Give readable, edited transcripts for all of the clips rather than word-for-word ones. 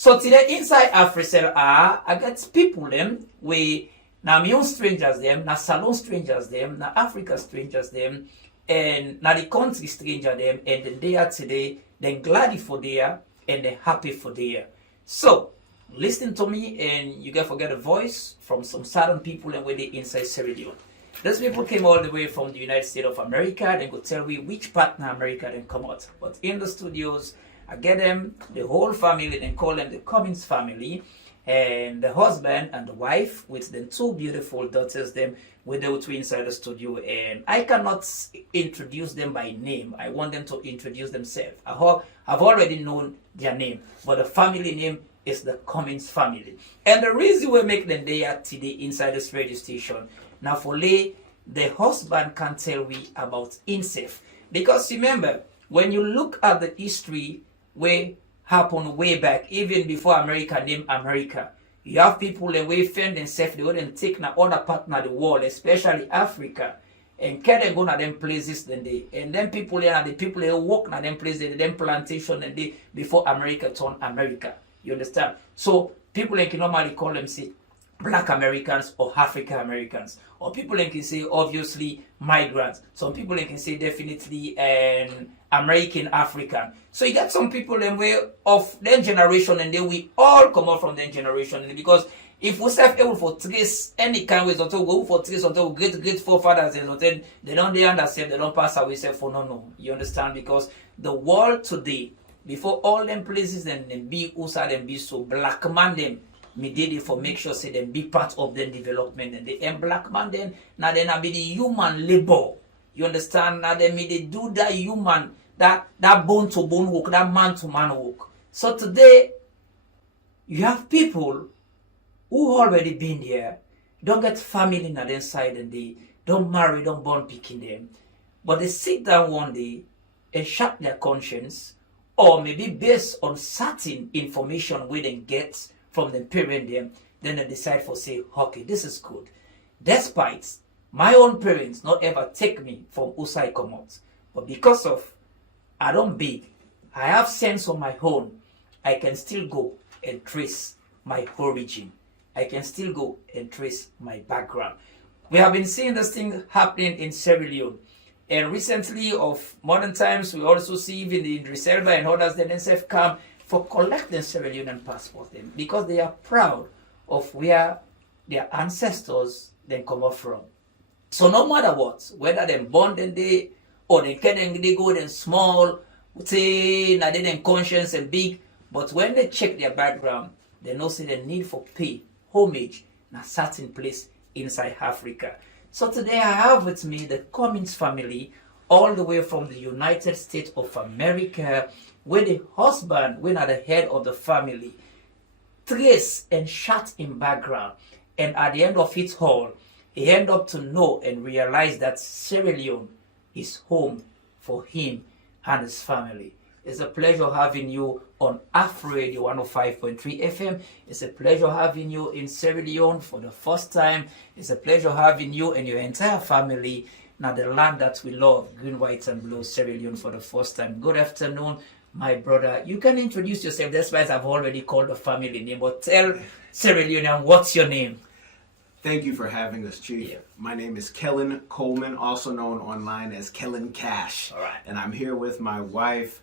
So today inside Africa, I got people them we now million strangers them, now salon strangers them, now Africa strangers them, and now the country stranger them, and then they are today, then glad for there, and then happy for there. So listen to me, and you can forget a voice from some southern people and where they inside Sierra Leone. Those people came all the way from the United States of America. They could tell me which partner America then come out. But in the studios, I get them, the whole family, then call them the Cummins family, and the husband and the wife with the two beautiful daughters, them with the two inside the studio. And I cannot introduce them by name. I want them to introduce themselves. I've already known their name, but the family name is the Cummins family. And the reason we make them there today inside this radio station, now for lay, the husband can tell we about himself. Because remember, when you look at the history where happened way back, even before America named America, you have people that way fend themselves, they wouldn't take na other part of the world, especially Africa, and can them go to them places then they, and then people there, the people that work na them places, them plantation and they before America turned America. You understand? So people like normally call them say Black Americans or African Americans, or people like can say obviously migrants. Some people like can say definitely American African. So you got some people them way of their generation, and then we all come out from their generation, because if we self able for trace any kind of ways until we go for trace until we great forefathers, and until they don't they understand, they don't pass away self for no. You understand? Because the world today, before all them places and them be outside them be so black man them me did it for make sure say them be part of the development, and the black man then now then I be the human labor. You understand? Now then me they do that human that bone to bone work, that man to man work. So today you have people who already been there, don't get family on their side, and they don't marry, don't born picking them, but they sit down one day and shut their conscience, or maybe based on certain information we then get from the parent them, then they decide for say, okay, this is good. Despite my own parents not ever take me from outside come out, but because of I don't big, I have sense on my own, I can still go and trace my origin. I can still go and trace my background. We have been seeing this thing happening in Sierra Leone. And recently, of modern times, we also see even the Reserva and others, they themselves come for collecting Sierra Leonean passport them, because they are proud of where their ancestors then come up from. So no matter what, whether they born in they or they go then small, say now they then conscious and big, but when they check their background, they know say the need for pay homage in a certain place inside Africa. So today I have with me the Cummins family, all the way from the United States of America, where the husband, when at the head of the family, trace and shut in background. And at the end of it all, he end up to know and realize that Sierra Leone is home for him and his family. It's a pleasure having you on Afro Radio 105.3 FM. It's a pleasure having you in Sierra Leone for the first time. It's a pleasure having you and your entire family. Now the land that we love, green, white, and blue, Sierra Leone for the first time. Good afternoon, my brother. You can introduce yourself. That's why I've already called the family name. But tell Sierra Leonean, what's your name? Thank you for having us, Chief. Yeah. My name is Kellen Coleman, also known online as Kellen KASH. All right. And I'm here with my wife,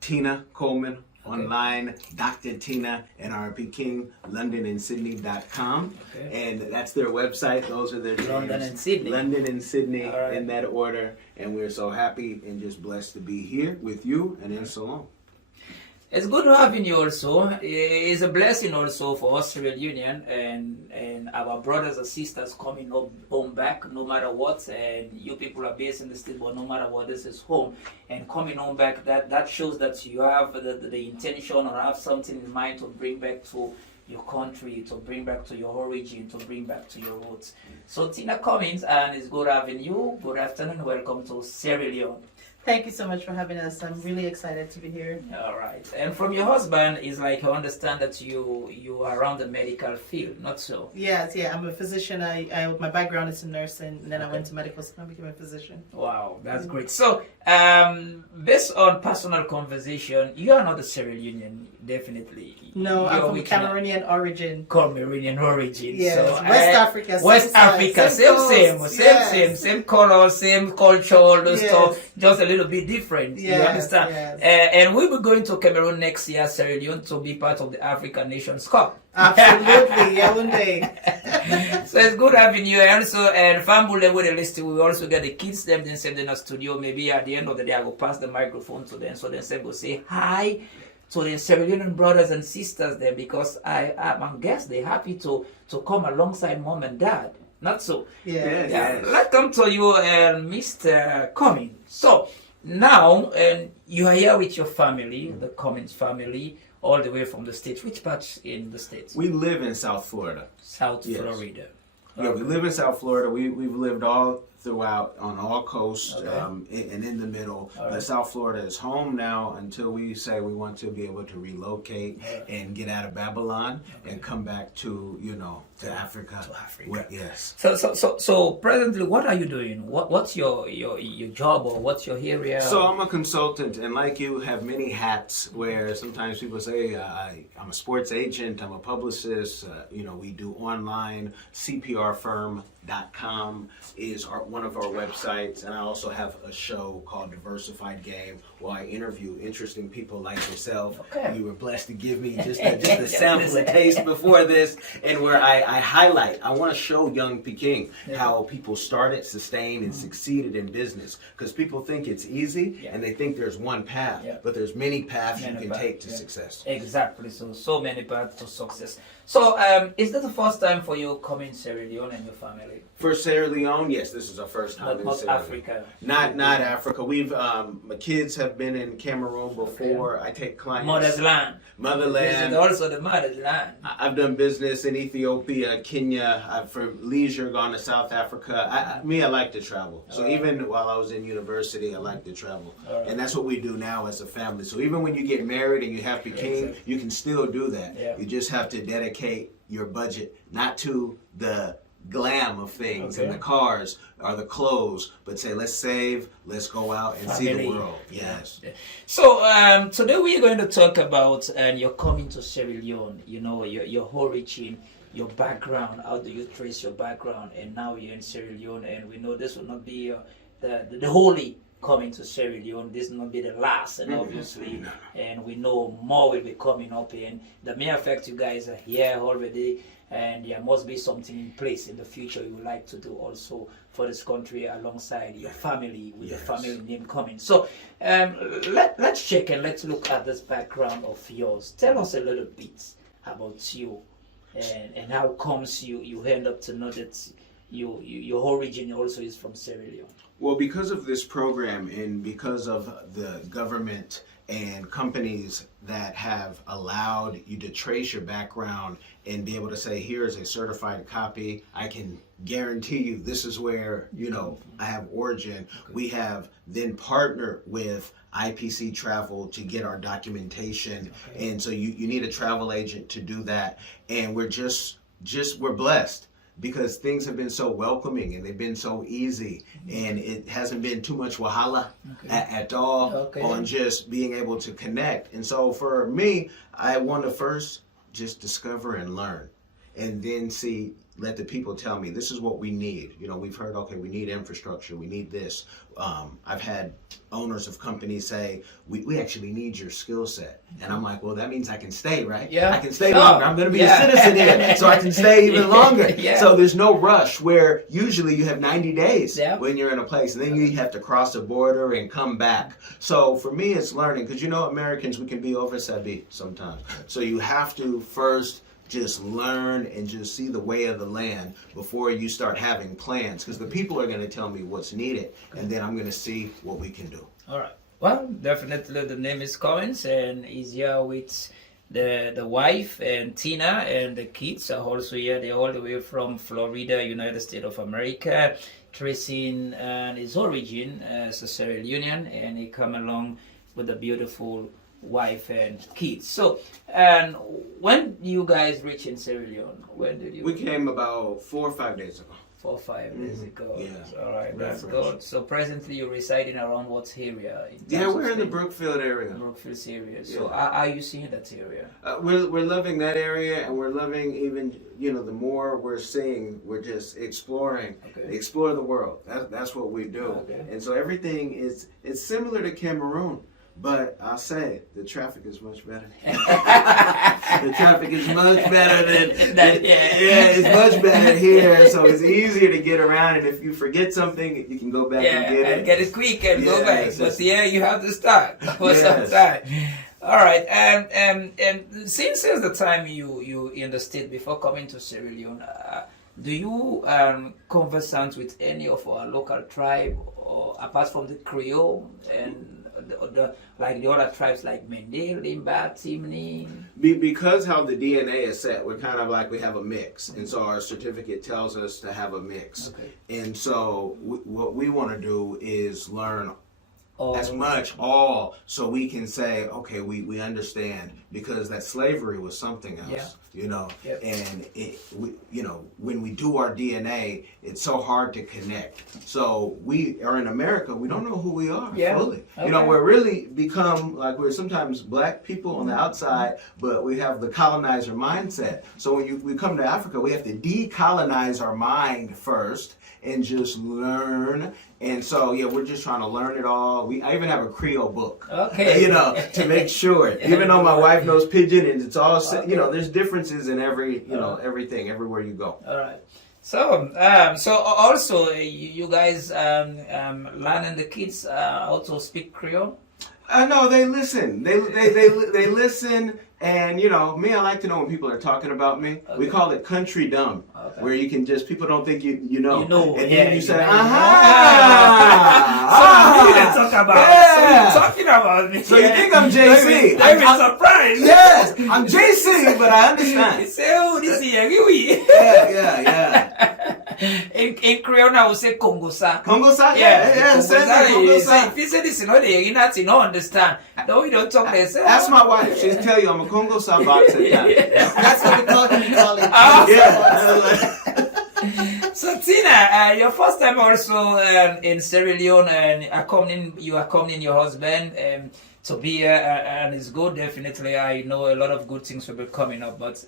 Tina Coleman, online, Dr. Tina, NRP King, LondonandSydney.com. Okay. And that's their website. Those are their London names. and Sydney. London and Sydney, All right. in that order. And we're so happy and just blessed to be here with you and in Salon. It's good having you also. It's a blessing also for us, Sierra Leonean, and our brothers and sisters coming home back, no matter what. And you people are based in the state, but no matter what, this is home. And coming home back, that shows that you have the intention or have something in mind to bring back to your country, to bring back to your origin, to bring back to your roots. So Tina Cummins, and it's good having you. Good afternoon. Welcome to Sierra Leone. Thank you so much for having us. I'm really excited to be here. All right. And from your husband, is like I understand that you are around the medical field, not so? Yes, yeah. I'm a physician. My background is in nursing, and then I went to medical school and became a physician. Wow, that's great. So, based on personal conversation, you are not a Sierra Leonean. definitely. No, You're I'm from with Cameroonian origin. Cameroonian origin. Yes, So, West Africa, West same side, Africa, same same, coast, same, yes. same color, same culture, all those Yes. stuff, just a little bit different. You Yes, understand? yes. And we'll be going to Cameroon next year, Sierra Leone, to be part of the African Nations Cup. Absolutely, Yaoundé. So it's good having you. And also, and Fambule with the list, we also get the kids, them then send in a studio. Maybe at the end of the day, I will pass the microphone to them, so then say, go say hi to the Sierra Leonean brothers and sisters there, because I'm guess they're happy to come alongside mom and dad. Not so. Yeah. Yeah. Let's come to you, Mr. Cummins. So now, you are here with your family, the Cummins family, all the way from the States. Which part in the States? We live in South Florida. South Yes. Florida. Yeah, we live in South Florida. We've lived all throughout on all coasts, Okay. and in the middle. All right. South Florida is home now until we say we want to be able to relocate Yeah. and get out of Babylon and come back to to Africa. To Africa. Yes. So presently, what are you doing? What's your job, or what's your area? So I'm a consultant, and like you, have many hats. Where sometimes people say I'm a sports agent, I'm a publicist. We do online. CPRfirm.com is one of our websites, and I also have a show called Diversified Game, where I interview interesting people like yourself. Okay. You were blessed to give me just a sample, a taste before this, and where I highlight. I want to show young Peking how people started, sustained, and succeeded in business. Because people think it's easy, and they think there's one path, but there's many paths you can take to success. Exactly. So many paths to success. So is this the first time for you coming to Sierra Leone and your family? For Sierra Leone, yes, this is our first time in Not Sierra Leone. Africa. Not Africa. We've my kids have been in Cameroon before. I take clients. Mother's land. Motherland. Visit also the mother's land. I've done business in Ethiopia, Kenya. I've for leisure gone to South Africa. I like to travel. So even while I was in university, I like to travel, and that's what we do now as a family. So even when you get married and you have Peking, you can still do that. Yeah. You just have to dedicate your budget not to the glam of things and the cars or the clothes, but say let's save, let's go out and see the world. Yes. So today we are going to talk about your coming to Sierra Leone. Your origin, your background. How do you trace your background? And now you're in Sierra Leone, and we know this will not be the holy coming to Sierra Leone. This will not be the last, and obviously, and we know more will be coming up. And the mere fact you guys are here already, and there must be something in place in the future you would like to do also for this country alongside your family, with the family name coming. So let's check and let's look at this background of yours. Tell us a little bit about you, and how comes you end up to know that your origin also is from Sierra Leone. Well, because of this program and because of the government and companies that have allowed you to trace your background and be able to say, here's a certified copy, I can guarantee you this is where, I have origin. We have then partnered with IPC Travel to get our documentation. And so you need a travel agent to do that. And we're we're blessed, because things have been so welcoming and they've been so easy, and it hasn't been too much wahala at all on just being able to connect. And so for me, I want to first just discover and learn, and then let the people tell me this is what we need. We've heard, we need infrastructure, we need this. I've had owners of companies say, we actually need your skill set. And I'm like, well, that means I can stay, right? Yeah. I can stay longer. I'm going to be a citizen here, so I can stay even longer. So there's no rush, where usually you have 90 days when you're in a place, and then you have to cross a border and come back. So for me, it's learning, because Americans, we can be over-savvy sometimes. So you have to first just learn and just see the way of the land before you start having plans, because the people are going to tell me what's needed, and then I'm going to see what we can do. All right. Well, definitely the name is Commons, and he's here with the wife and Tina, and the kids are also here. They're all the way from Florida, United States of America, tracing his origin as a Sierra Leonean, and he come along with a beautiful wife and kids. So, and when you guys reached in Sierra Leone, when did you? We came about 4 or 5 days ago. 4 or 5 years ago. Yeah. All right, that's Reference. good. So presently you're residing around what area? in Yeah, terms we're of in the staying? Brookfield area. Brookfield area. So Yeah. are you seeing that area? We're loving that area, and we're loving even, you know, the more we're seeing, we're just exploring, Okay. explore the world. That's what we do. Okay. And so everything is, it's similar to Cameroon, but I'll say the traffic is much better. The traffic is much better than yeah, it's much better here. So it's easier to get around, and if you forget something, you can go back and get it. Get it quick and go Yeah, back. it's But just- yeah, you have to start for some Yes. time. All right, and since the time you in the state before coming to Sierra Leone, do you conversate with any of our local tribe, or apart from the Creole and like the other tribes like Mende, Limba, Timni? Because how the DNA is set, we're kind of like we have a mix, and so our certificate tells us to have a mix. Okay. And so what we want to do is learn Or as much, all, so we can say, okay, we understand, because that slavery was something else, Yeah. you know. Yep. And you know, when we do our DNA, it's so hard to connect. So we are in America, we don't know who we are Yeah. fully. Okay. You know, we're really become like we're sometimes black people on the outside, but we have the colonizer mindset. So when we come to Africa, we have to decolonize our mind first and just learn. And so, yeah, we're just trying to learn it all. I even have a Creole book, Okay. you know, to make sure. Even though my wife knows Pidgin, and it's all, Okay. you know, there's differences in every, you know, everything, everywhere you go. All right. So, also you guys learning the kids how to speak Creole? No, they listen. They listen, and you know, me, I like to know when people are talking about me. Okay. We call it country dumb, Okay. where you can just, people don't think you know. You know, and yeah, then you say, know. aha, So you didn't talk about. yeah. So you're talking about me. So you think I'm JC? I'm surprised. Yes, I'm JC, but I You understand. say, oh, this is Yuri. Yeah. In Creole now we say Kongosa. Congo side? Yeah, Yeah, same thing, Congo Kongosa. side. If you say this, you know, they not understand. No, we don't talk. They say, Ask my wife. She'll tell you I'm a Congo side boxer. That's what we call him in college. Yeah. So Tina, your first time also in Sierra Leone, and you accompanying your husband to be here, and it's good. Definitely, I know a lot of good things will be coming up. But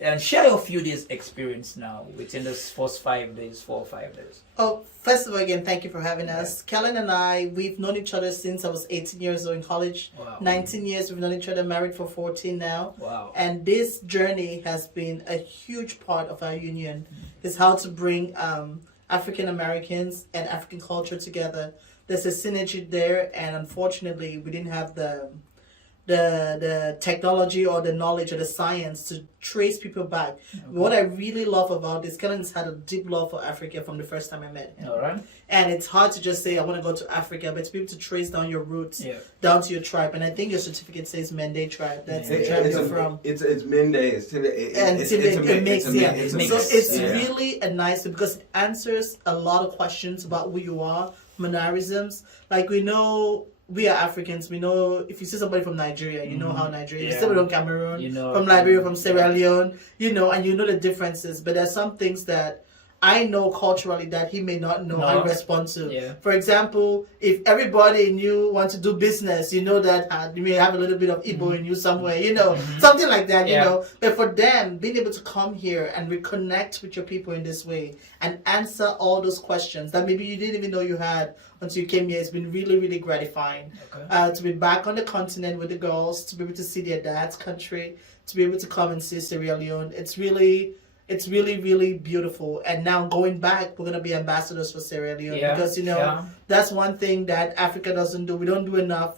and share your few days experience now within this first 5 days, 4 or 5 days. Oh, first of all, again, thank you for having us. Kellen and I, we've known each other since I was 18 years old in college. Wow. 19 years, we've known each other, married for 14 now. Wow. And this journey has been a huge part of our union, is how to bring African Americans and African culture together. There's a synergy there, and unfortunately, we didn't have the technology or the knowledge or the science to trace people back. Okay. What I really love about this, Kellen's had a deep love for Africa from the first time I met him. All right. And it's hard to just say, I want to go to Africa, but to be able to trace down your roots, Yeah. down to your tribe. And I think your certificate says Mende tribe. That's the tribe It's you're from. It's Mende. It's And it's a mix, yeah. It's a mix. So mix. it's Yeah. really a nice, because it answers a lot of questions about who you are, mannerisms. Like, we know we are Africans. We know if you see somebody from Nigeria, you know how Nigeria. If you see somebody from Cameroon, You know. from Liberia, from Sierra Leone, you know, and you know the differences. But there's some things that I know culturally that he may not know and respond to. Yeah. For example, if everybody in you wants to do business, you know that you may have a little bit of Igbo in you somewhere, you know, something like that, you Yeah. know. But for them, being able to come here and reconnect with your people in this way and answer all those questions that maybe you didn't even know you had until you came here, it's been really, really gratifying. Okay. To be back on the continent with the girls, to be able to see their dad's country, to be able to come and see Sierra Leone. It's really, really beautiful. And now going back, we're going to be ambassadors for Sierra Leone, because, you know, that's one thing that Africa doesn't do. We don't do enough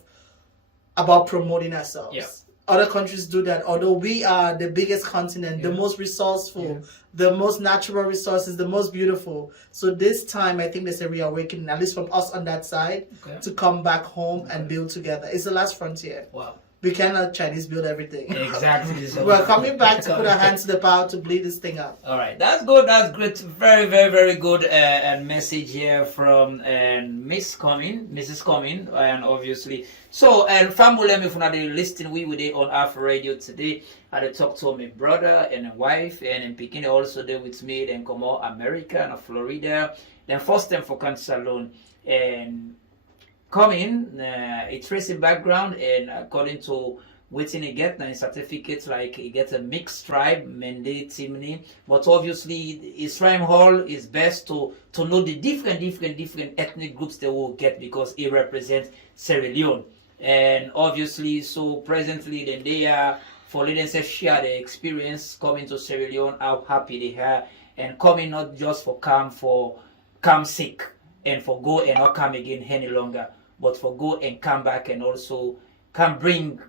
about promoting ourselves. Yeah. Other countries do that, although we are the biggest continent, the most resourceful, the most natural resources, the most beautiful. So this time, I think there's a reawakening, at least from us on that side, to come back home and build together. It's the last frontier. Wow. We can't let Chinese build everything. Exactly. So We're coming back to put our hands to the plow to bleed this thing out. all right, that's good. That's great. Very, very, very good and message here from Mrs. Cumming, and obviously. So, and family, if you're not listening, we were on Afro Radio today. I had talk to my brother and a wife, and in Pekin also there with me. Then come out America and Florida. Then first time for cancer alone and coming. A tracing background, and according to waiting he get now certificates, like he gets a mixed tribe, Mende, Timni. But obviously, his tribe hall is best to know the different ethnic groups they will get, because he represents Sierra Leone. And obviously, so presently, then they are for letting us share their experience coming to Sierra Leone, how happy they are, and coming not just for come sick and for go and not come again any longer, but for go and come back and also can bring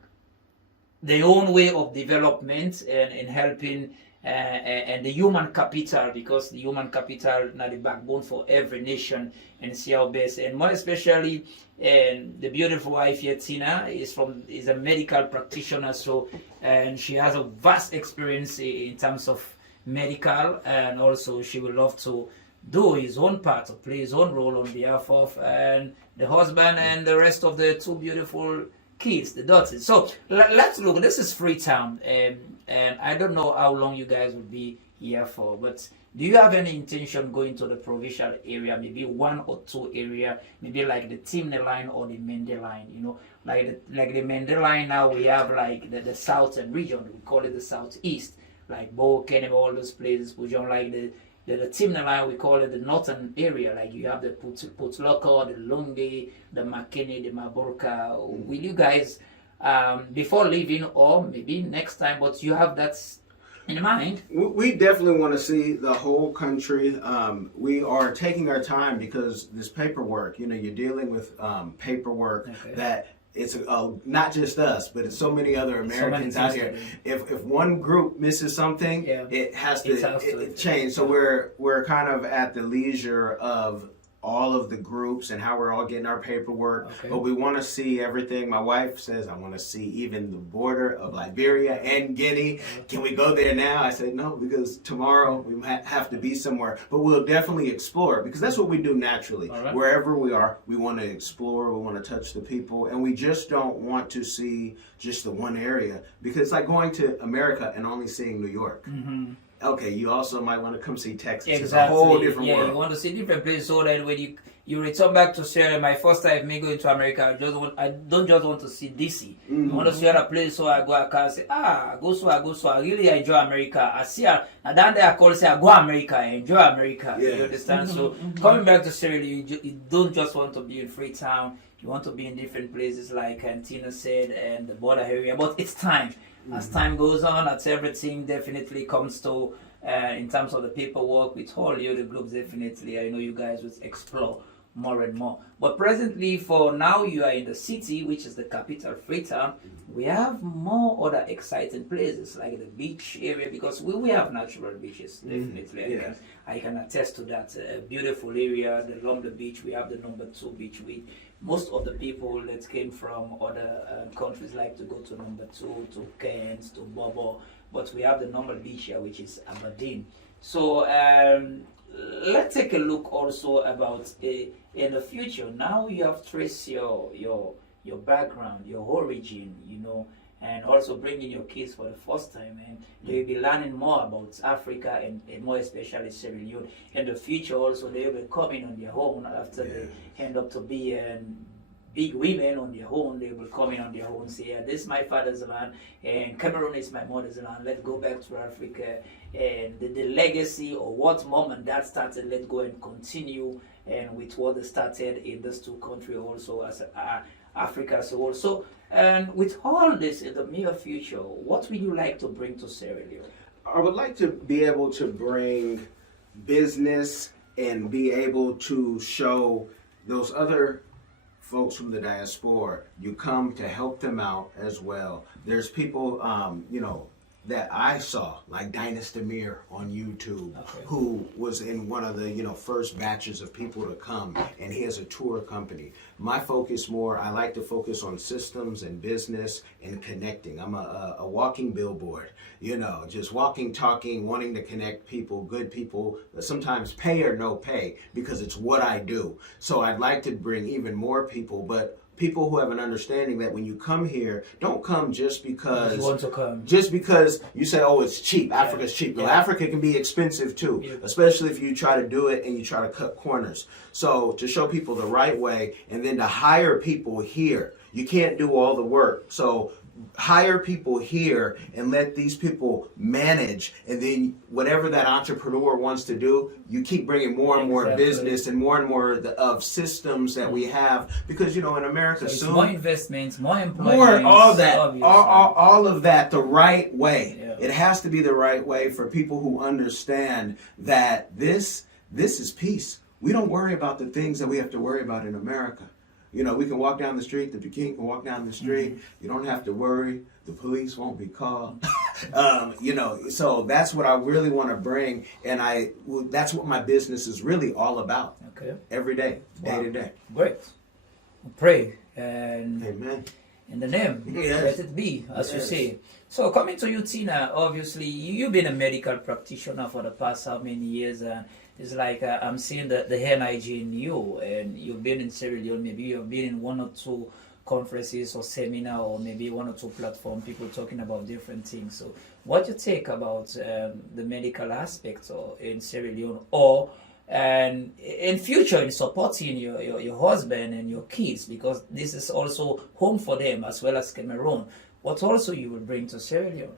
their own way of development and helping and the human capital, because the human capital is the backbone for every nation, and see how best, and more especially and the beautiful wife here, Tina, is a medical practitioner, so and she has a vast experience in terms of medical, and also she would love to do his own part, to play his own role on behalf of and the husband and the rest of the two beautiful kids, the daughters. So let's look. This is Freetown, and I don't know how long you guys will be here for, but do you have any intention going to the provincial area, maybe one or two area, maybe like the Timne line or the Mende line? You know, like the Mende line now we have like the southern region. We call it the southeast, like Bo, Kenema, all those places. We don't like the Timne line, we call it the northern area, like you have the Putloko, the Lungi, the Makeni, the Maburka. Will you guys, before leaving, or maybe next time, but you have that in mind? We definitely want to see the whole country. We are taking our time because this paperwork, you're dealing with paperwork that it's not just us, but it's so many other Americans out here. If one group misses something, it has to change. So we're kind of at the leisure of all of the groups and how we're all getting our paperwork. But we want to see everything. My wife says, I want to see even the border of Liberia and Guinea. Can we go there now? I said, no, because tomorrow we might have to be somewhere. But we'll definitely explore, because that's what we do naturally. Wherever we are, we want to explore, we want to touch the people, and we just don't want to see just the one area, because it's like going to America and only seeing New York. Okay, you also might want to come see Texas. Exactly. It's a whole different world. Yeah, you want to see different places, so that when you return back to Sierra, my first time me going to America, I don't just want to see DC. I want to see other places, so I go, I can say, I go, I really enjoy America. I see, and then I call say, I go America, I enjoy America. You understand? So coming back to Sierra, you don't just want to be in Freetown. You want to be in different places, like Tina said, and the border area. But it's time. As time goes on, as everything definitely comes to, in terms of the paperwork, with all the other groups, definitely, I know you guys will explore more and more. But presently, for now, you are in the city, which is the capital, Freetown. We have more other exciting places, like the beach area, because we have natural beaches, definitely. I can attest to that. Beautiful area, the Lombe Beach. We have the number 2 beach. Most of the people that came from other countries like to go to number 2, to Kent, to Bobo, but we have the normal beach here, which is Aberdeen. So let's take a look also about in the future. Now you have traced your background, your origin, and also bringing your kids for the first time, and they'll be learning more about Africa and more especially Sierra Leone. In the future also, they'll be coming on their own after they end up to be big women on their own. They will come in on their own, say, this is my father's land, and Cameroon is my mother's land. Let's go back to Africa, and the legacy or what mom and dad started, let's go and continue, and with what they started in these two countries also as Africa as a whole. So, and with all this in the near future, what would you like to bring to Sierra Leone? I would like to be able to bring business and be able to show those other folks from the diaspora, you come to help them out as well. There's people, that I saw, like Dynasty Mir on YouTube, who was in one of the first batches of people to come, and he has a tour company. My focus more, I like to focus on systems and business and connecting. I'm a walking billboard, just walking, talking, wanting to connect people, good people, sometimes pay or no pay, because it's what I do. So I'd like to bring even more people, but people who have an understanding that when you come here, don't come just because you want to come. Just because you say, oh, it's cheap. Africa's cheap. No, Africa can be expensive too, especially if you try to do it and you try to cut corners. So to show people the right way, and then to hire people here. You can't do all the work. So hire people here and let these people manage, and then whatever that entrepreneur wants to do, you keep bringing more and more business and more of systems that we have, because in America, so soon more investments, more employment, all that, all of that the right way. It has to be the right way for people who understand that this is peace. We don't worry about the things that we have to worry about in America. We can walk down the street, the king can walk down the street. You don't have to worry. The police won't be called. So that's what I really want to bring. And that's what my business is really all about. Okay. Every day, day to day. Great. Pray. And amen. In the name, let it be, as you say. So coming to you, Tina, obviously, you've been a medical practitioner for the past how many years? It's like I'm seeing the hair hygiene in you, and you've been in Sierra Leone, maybe you've been in one or two conferences or seminar, or maybe one or two platforms, people talking about different things. So what do you take about the medical aspects in Sierra Leone, or and in future in supporting your husband and your kids, because this is also home for them as well as Cameroon. What also you will bring to Sierra Leone?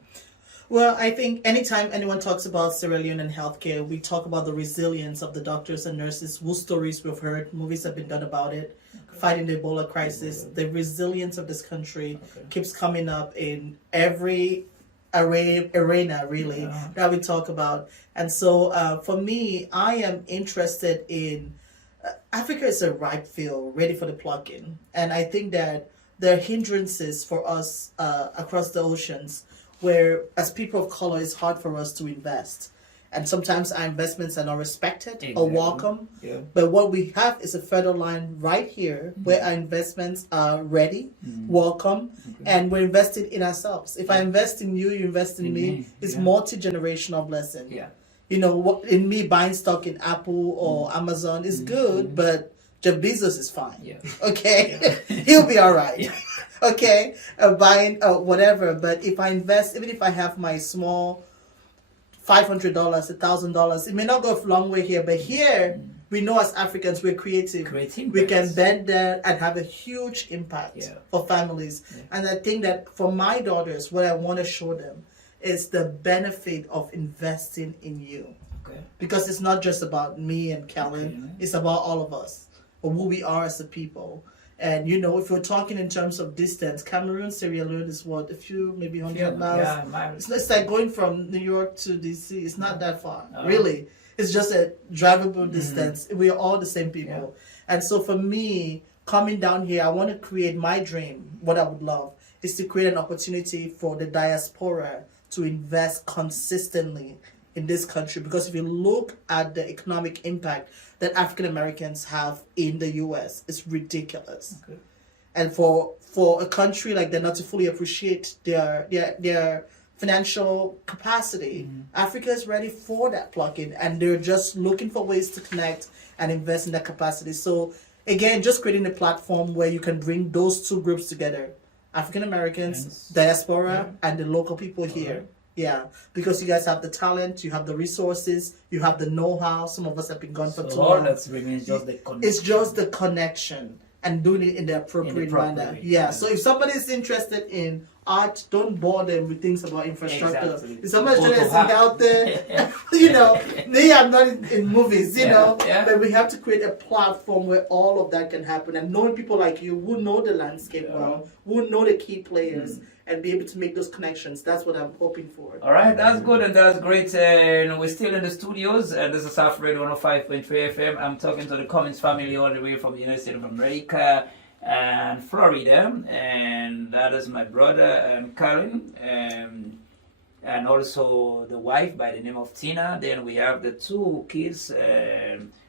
Well, I think anytime anyone talks about Sierra Leone and healthcare, we talk about the resilience of the doctors and nurses, whose stories we've heard, movies have been done about it, fighting the Ebola crisis. The resilience of this country keeps coming up in every arena, really, that we talk about. And so for me, I am interested in Africa is a ripe field, ready for the plucking. And I think that there are hindrances for us across the oceans, where as people of color, it's hard for us to invest. And sometimes our investments are not respected or welcome. Yeah. But what we have is a federal line right here where our investments are ready, welcome, and we're investing in ourselves. If I invest in you, you invest in me, it's multi-generational blessing. Yeah. In me buying stock in Apple or Amazon is good, but Jeff Bezos is fine. Yeah. Okay? Yeah. He'll be all right. Yeah. Okay? Buying whatever. But if I invest, even if I have my small $500, $1,000, it may not go a long way here, but here we know as Africans we're creative. We can bend that and have a huge impact for families. Yeah. And I think that for my daughters, what I want to show them is the benefit of investing in you. Okay. Because it's not just about me and Kellen, it's about all of us, or who we are as a people. And if we're talking in terms of distance, Cameroon, Sierra Leone is what, a few, maybe 100 miles? Yeah, it's like going from New York to DC. It's not that far, really. It's just a drivable distance. We're all the same people. Yeah. And so for me, coming down here, I want to create my dream. What I would love is to create an opportunity for the diaspora to invest consistently in this country. Because if you look at the economic impact that African Americans have in the U.S., it's ridiculous. Okay. And for a country like that not to fully appreciate their financial capacity, Africa is ready for that plug-in, and they're just looking for ways to connect and invest in that capacity. So again, just creating a platform where you can bring those two groups together, African Americans, diaspora, and the local people here. Right. Yeah, because you guys have the talent, you have the resources, you have the know-how. Some of us have been gone for too long. All that remains just the connection. It's just the connection and doing it in the appropriate manner. Yeah. So if somebody is interested in art, don't bore them with things about infrastructure. Exactly. If somebody's interested out there, me, I'm not in movies, but we have to create a platform where all of that can happen. And knowing people like you who know the landscape well, who know the key players, and be able to make those connections. That's what I'm hoping for. All right, that's good and that's great. We're still in the studios, and this is South Radio 105.3 FM. I'm talking to the Cummins family all the way from the United States of America and Florida, and that is my brother, Kellen. and also the wife by the name of Tina. Then we have the two kids.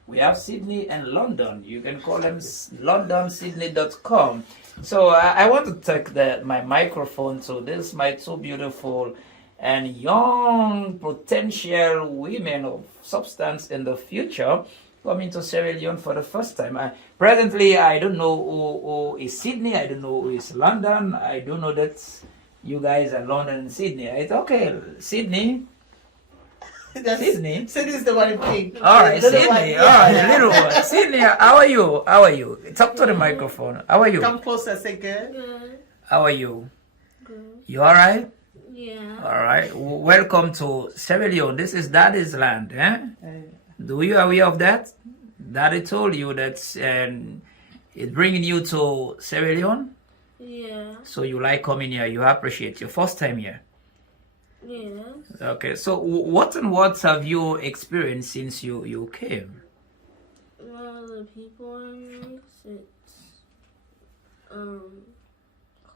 We have Sydney and London. You can call them LondonSydney.com. So I want to take my microphone to this, my two beautiful and young potential women of substance in the future coming to Sierra Leone for the first time. Presently, I don't know who is Sydney. I don't know who is London. I don't know that you guys are London and Sydney. It's okay, Sydney. Sydney. Sydney's the one in pink. All right, Little Sydney. one. All right, the little one. Sydney, how are you? How are you? Talk to the microphone. How are you? Come closer, say good. Good. How are you? Good. You all right? Yeah. All right. Welcome to Sierra Leone. This is Daddy's land, eh? Do you aware of that? Daddy told you that it's bringing you to Sierra Leone, Yeah. so you like coming here. You appreciate your first time here. Yeah. Okay. So what have you experienced since you came? Well, the people are nice. It's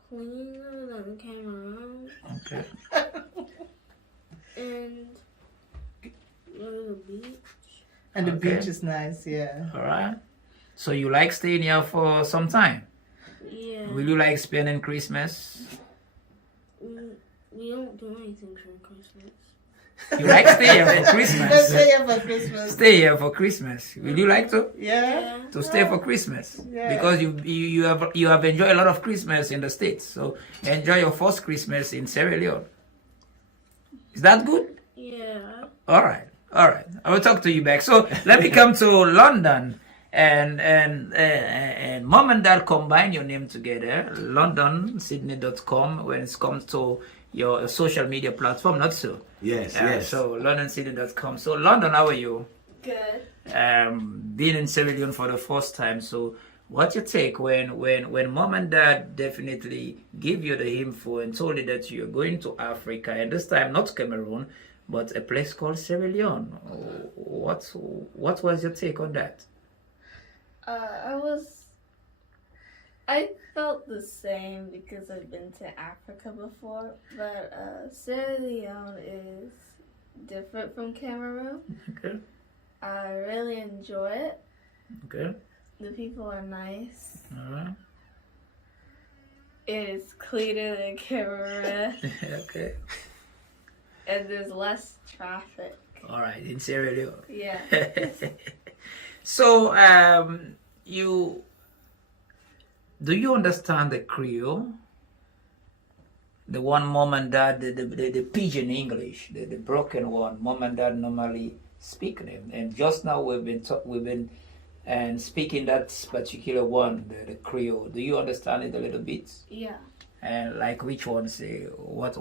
cleaner than Cameroon, Okay. and go to the beach. And the Okay. beach is nice, yeah. All right. So you like staying here for some time? Yeah. Will you like spending Christmas? We don't do anything for Christmas. You like stay here for Let's Christmas? stay here for Christmas. Stay here for Christmas. Will you like to? Yeah? To stay for Christmas? Yeah. Because you have enjoyed a lot of Christmas in the States. So enjoy your first Christmas in Sierra Leone. Is that good? Yeah. All right. All right. I will talk to you back. So let me come to London. And mom and dad combine your name together, LondonSydney.com, when it comes to your social media platform, not so? Yes, yes. So LondonSydney.com. So London, how are you? Good. Being in Sierra Leone for the first time. So what's your take when mom and dad definitely give you the info and told you that you're going to Africa, and this time not Cameroon, but a place called Sierra Leone? What was your take on that? I felt the same because I've been to Africa before, but Sierra Leone is different from Cameroon. Okay. I really enjoy it. Okay. The people are nice. All right. It is cleaner than Cameroon, Okay. and there's less traffic. All right. In Sierra Leone. Yeah. So, do you understand the Creole? The one mom and dad, the pidgin English, the broken one, mom and dad normally speak them. And just now we've been speaking that particular one, the Creole. Do you understand it a little bit? Yeah. And like which one? Say what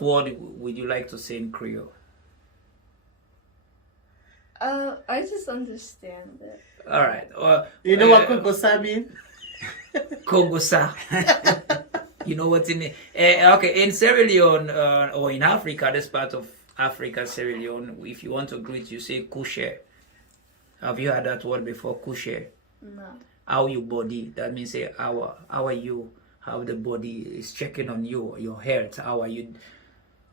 word would you like to say in Creole? I just understand it. All right. You know what Kokosa mean? Kongosa. You know what's in it? Okay, in Sierra Leone or in Africa, this part of Africa, Sierra Leone, if you want to greet, you say couche. Have you heard that word before? Couche. No. How you body? That means say how are you? How the body is checking on you, your health. How are you?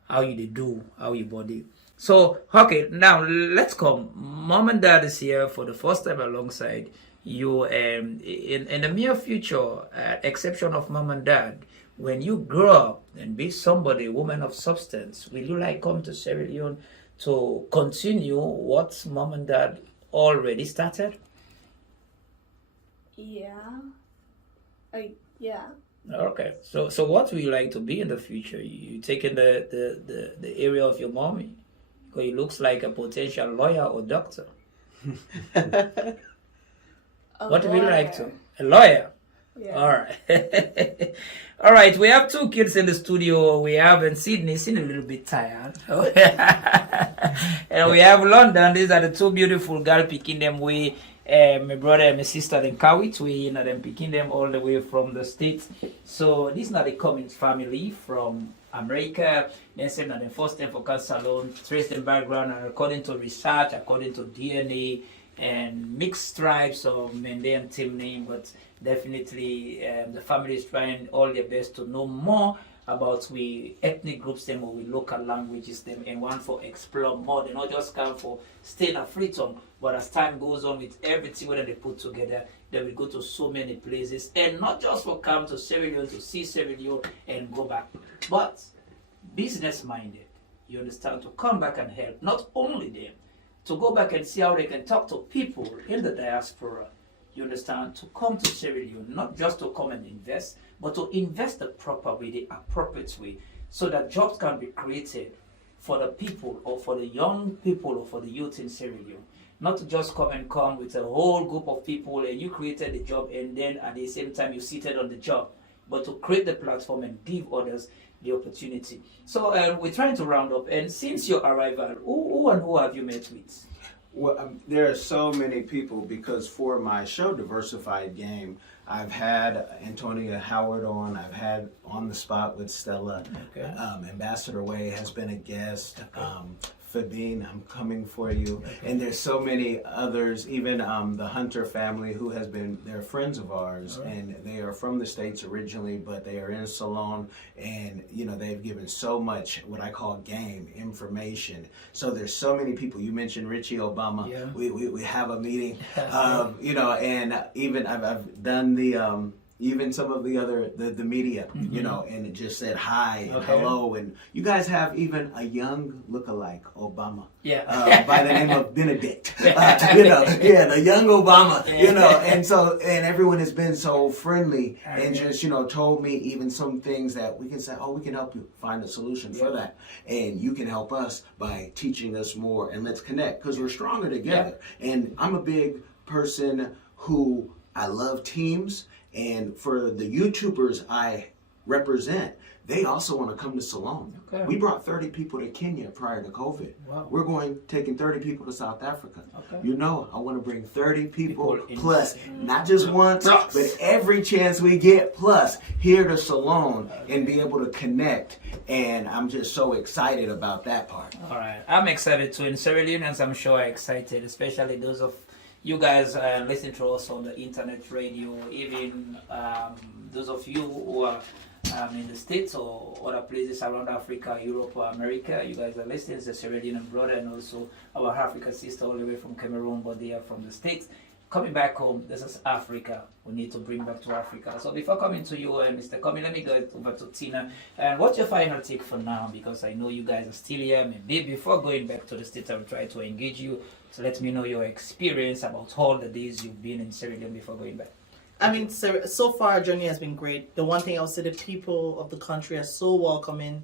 How you do? How your body? So okay, now let's come. Mom and dad is here for the first time alongside you. In the near future, exception of mom and dad, when you grow up and be somebody, woman of substance, will you like come to Sierra Leone to continue what mom and dad already started? Yeah. Yeah. Okay, so what would you like to be in the future? You taking the area of your mommy? Because he looks like a potential lawyer or doctor. What would you like to? A lawyer? Yeah. All right. All right, we have two kids in the studio. We have in Sydney a little bit tired. And we have London. These are the two beautiful girls picking them way. My brother and my sister in Kawit, we them picking them all the way from the States. So this is not a Cummins family from America. They said that the first time for cancer alone, trace the background, and according to research, according to DNA and mixed tribes of Mende and Timney, but definitely the family is trying all their best to know more about we ethnic groups them or we local languages them and want for explore more. They not just come for stay in a freedom, but as time goes on with everything that they put together, they will go to so many places and not just for come to Sierra Leone to see Sierra Leone and go back, but business minded. You understand, to come back and help not only them, to go back and see how they can talk to people in the diaspora. You understand, to come to Sierra Leone, not just to come and invest, but to invest the proper way, the appropriate way, so that jobs can be created for the people or for the young people or for the youth in Sierra Leone. Not to just come with a whole group of people and you created the job and then at the same time you seated on the job, but to create the platform and give others the opportunity. So we're trying to round up, and since your arrival, who have you met with? Well, there are so many people because for my show, Diversified Game, I've had Antonia Howard on. I've had On the Spot with Stella. Okay. Ambassador Way has been a guest. Fabine, I'm coming for you. Okay. And there's so many others, even the Hunter family who has been, they're friends of ours. Right. And they are from the States originally, but they are in Salon. And, you know, they've given so much, what I call game, information. So there's so many people. You mentioned Richie Obama. Yeah. We have a meeting, you know, and even I've done the, even some of the other, the media, you know, and it just said hi and hello. And you guys have even a young lookalike Obama. Yeah. By the name of Benedict. You know, yeah, the young Obama, you know, and so, and everyone has been so friendly and just, you know, told me even some things that we can say, oh, we can help you find a solution for that. And you can help us by teaching us more and let's connect because we're stronger together. And I'm a big person who I love teams. And for the YouTubers I represent, they also want to come to Salon. Okay. We brought 30 people to Kenya prior to COVID. Wow. We're taking 30 people to South Africa. Okay. You know, I want to bring 30 people in plus, not just once, but every chance we get plus here to Salon and be able to connect. And I'm just so excited about that part. All right. I'm excited too. And Sierra Leoneans, I'm sure, are excited, especially those of you guys listen to us on the internet radio, even those of you who are in the States or other places around Africa, Europe, or America. You guys are listening to the Sierra Leonean brother and also our African sister all the way from Cameroon, but they are from the States. Coming back home, this is Africa. We need to bring back to Africa. So before coming to you, Mr. Coleman, let me go over to Tina. And what's your final take for now? Because I know you guys are still here. Maybe before going back to the States, I will try to engage you. So let me know your experience about all the days you've been in Sierra Leone before going back. I mean, so far our journey has been great. The one thing I would say, the people of the country are so welcoming.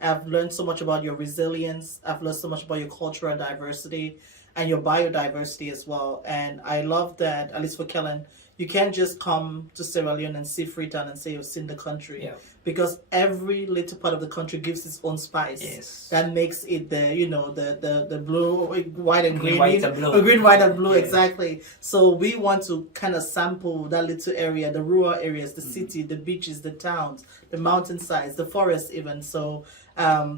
I've learned so much about your resilience. I've learned so much about your cultural diversity and your biodiversity as well. And I love that, at least for Kellen, you can't just come to Sierra Leone and see Freetown and say you've seen the country. Yeah. Because every little part of the country gives its own spice. Yes. That makes it the, you know, the blue, white and green. White and blue. Green, white and blue, Yeah. exactly. So we want to kind of sample that little area, the rural areas, the city, the beaches, the towns, the mountainsides, the forests even. So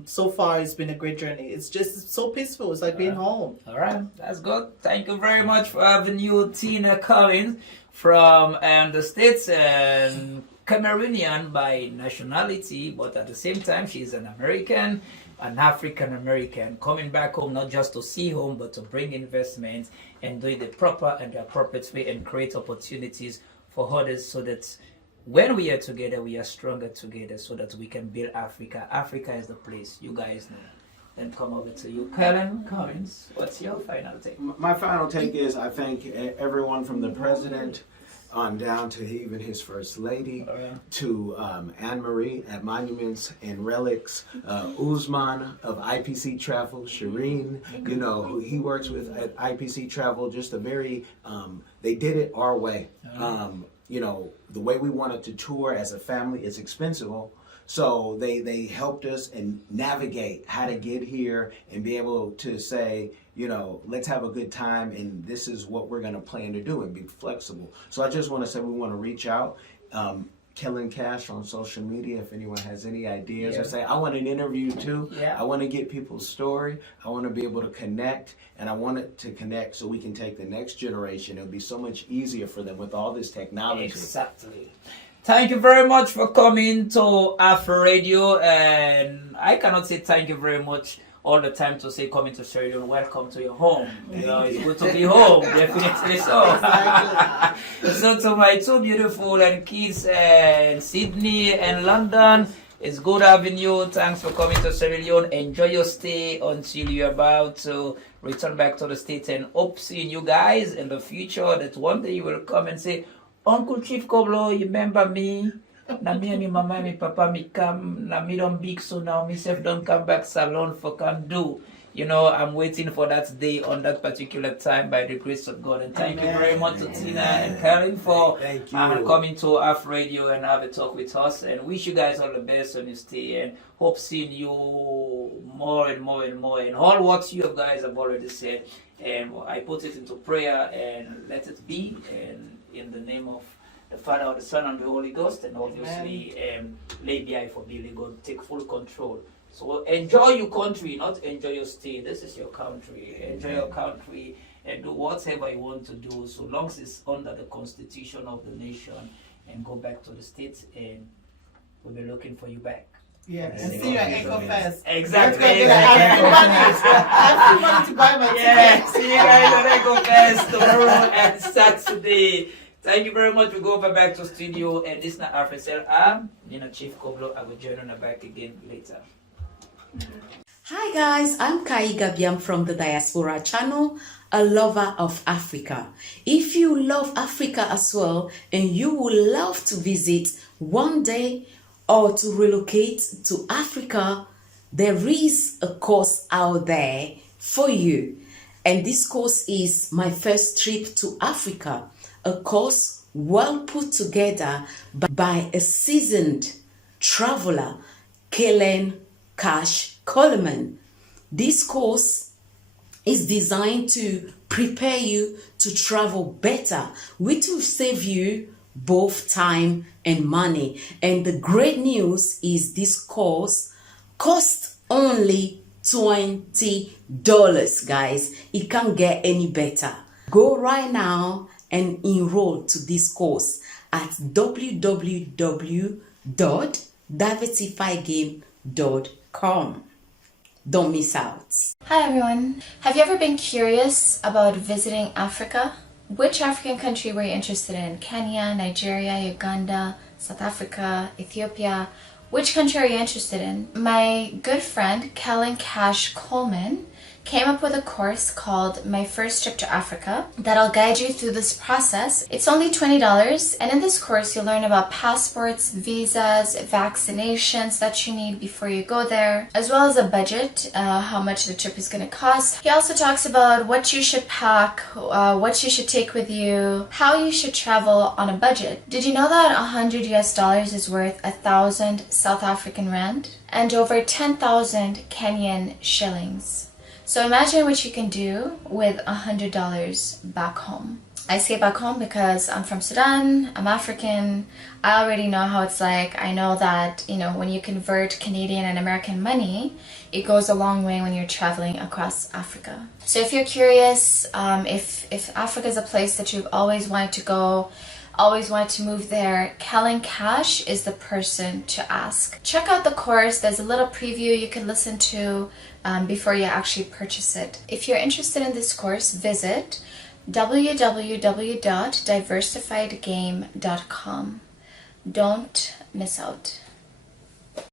so far it's been a great journey. It's just so peaceful. It's like being home. All right, that's good. Thank you very much for having you, Tina Collins, from the States and Cameroonian by nationality, but at the same time, she's an American, an African American, coming back home not just to see home, but to bring investments and do it the proper and the appropriate way and create opportunities for others so that when we are together, we are stronger together so that we can build Africa. Africa is the place, you guys know. Then come over to you. Kellen Coleman, what's your final take? My final take is I thank everyone from the president on down to even his first lady, to Anne-Marie at Monuments and Relics, Uzman of IPC Travel, Shireen, you know, who he works with at IPC Travel, just a very, they did it our way. You know, the way we wanted to tour as a family is expensive. So they helped us and navigate how to get here and be able to say, you know, let's have a good time and this is what we're going to plan to do and be flexible. So I just want to say we want to reach out. Kellen KASH on social media, if anyone has any ideas or say, I want an interview too. I want to get people's story. I want to be able to connect, and I want it to connect so we can take the next generation. It'll be so much easier for them with all this technology. Exactly. Thank you very much for coming to Afro Radio, and I cannot say thank you very much all the time to say coming to Sierra Leone. Welcome to your home. You know, it's good to be home, definitely so. Exactly. So to my two beautiful and kids in Sydney and London, it's good having you. Thanks for coming to Sierra Leone. Enjoy your stay until you're about to return back to the States, and hope seeing you guys in the future, that one day you will come and say, Uncle Chief Korbol, you remember me? Na me and me mama and me papa me come, na me don't big so now, myself don't come back salon for can do. You know, I'm waiting for that day on that particular time by the grace of God. And thank you very much to Tina and Kellen for coming to Afro Radio and have a talk with us. And wish you guys all the best on your stay, and hope seeing you more and more and more. And all what you guys have already said. And I put it into prayer and let it be. And in the name of the Father, the Son, and the Holy Ghost, and obviously, lay behind for Billy God, take full control. So enjoy your country, not enjoy your stay. This is your country. Enjoy your country and do whatever you want to do, so long as it's under the constitution of the nation. And go back to the States, and we'll be looking for you back. Yeah, and see you at Echo Fest. Exactly. I have money to buy my tickets. See you guys at Echo Fest tomorrow and Saturday. Thank you very much. We go back to studio, and this is not RFSL. I'm Chief Korbol. I will join on the back again later. Hi guys, I'm Kai Gabiam from the Diaspora Channel, a lover of Africa. If you love Africa as well, and you would love to visit one day or to relocate to Africa, there is a course out there for you. And this course is My First Trip to Africa, a course well put together by a seasoned traveler, Kellen Coleman. This course is designed to prepare you to travel better, which will save you both time and money. And the great news is this course costs only $20, guys. It can't get any better. Go right now and enroll to this course at www.diversifygame.com. Don't miss out. Hi everyone. Have you ever been curious about visiting Africa? Which African country were you interested in? Kenya, Nigeria, Uganda, South Africa, Ethiopia? Which country are you interested in? My good friend Kellen Coleman came up with a course called My First Trip to Africa that'll guide you through this process. It's only $20, and in this course you'll learn about passports, visas, vaccinations that you need before you go there, as well as a budget, how much the trip is going to cost. He also talks about what you should pack, what you should take with you, how you should travel on a budget. Did you know that $100 is worth 1,000 South African rand and over 10,000 Kenyan shillings? So imagine what you can do with $100 back home. I say back home because I'm from Sudan, I'm African, I already know how it's like. I know that, when you convert Canadian and American money, it goes a long way when you're traveling across Africa. So if you're curious, if Africa is a place that you've always wanted to go, always wanted to move there, Kellen is the person to ask. Check out the course. There's a little preview you can listen to before you actually purchase it. If you're interested in this course, visit www.diversifiedgame.com. Don't miss out.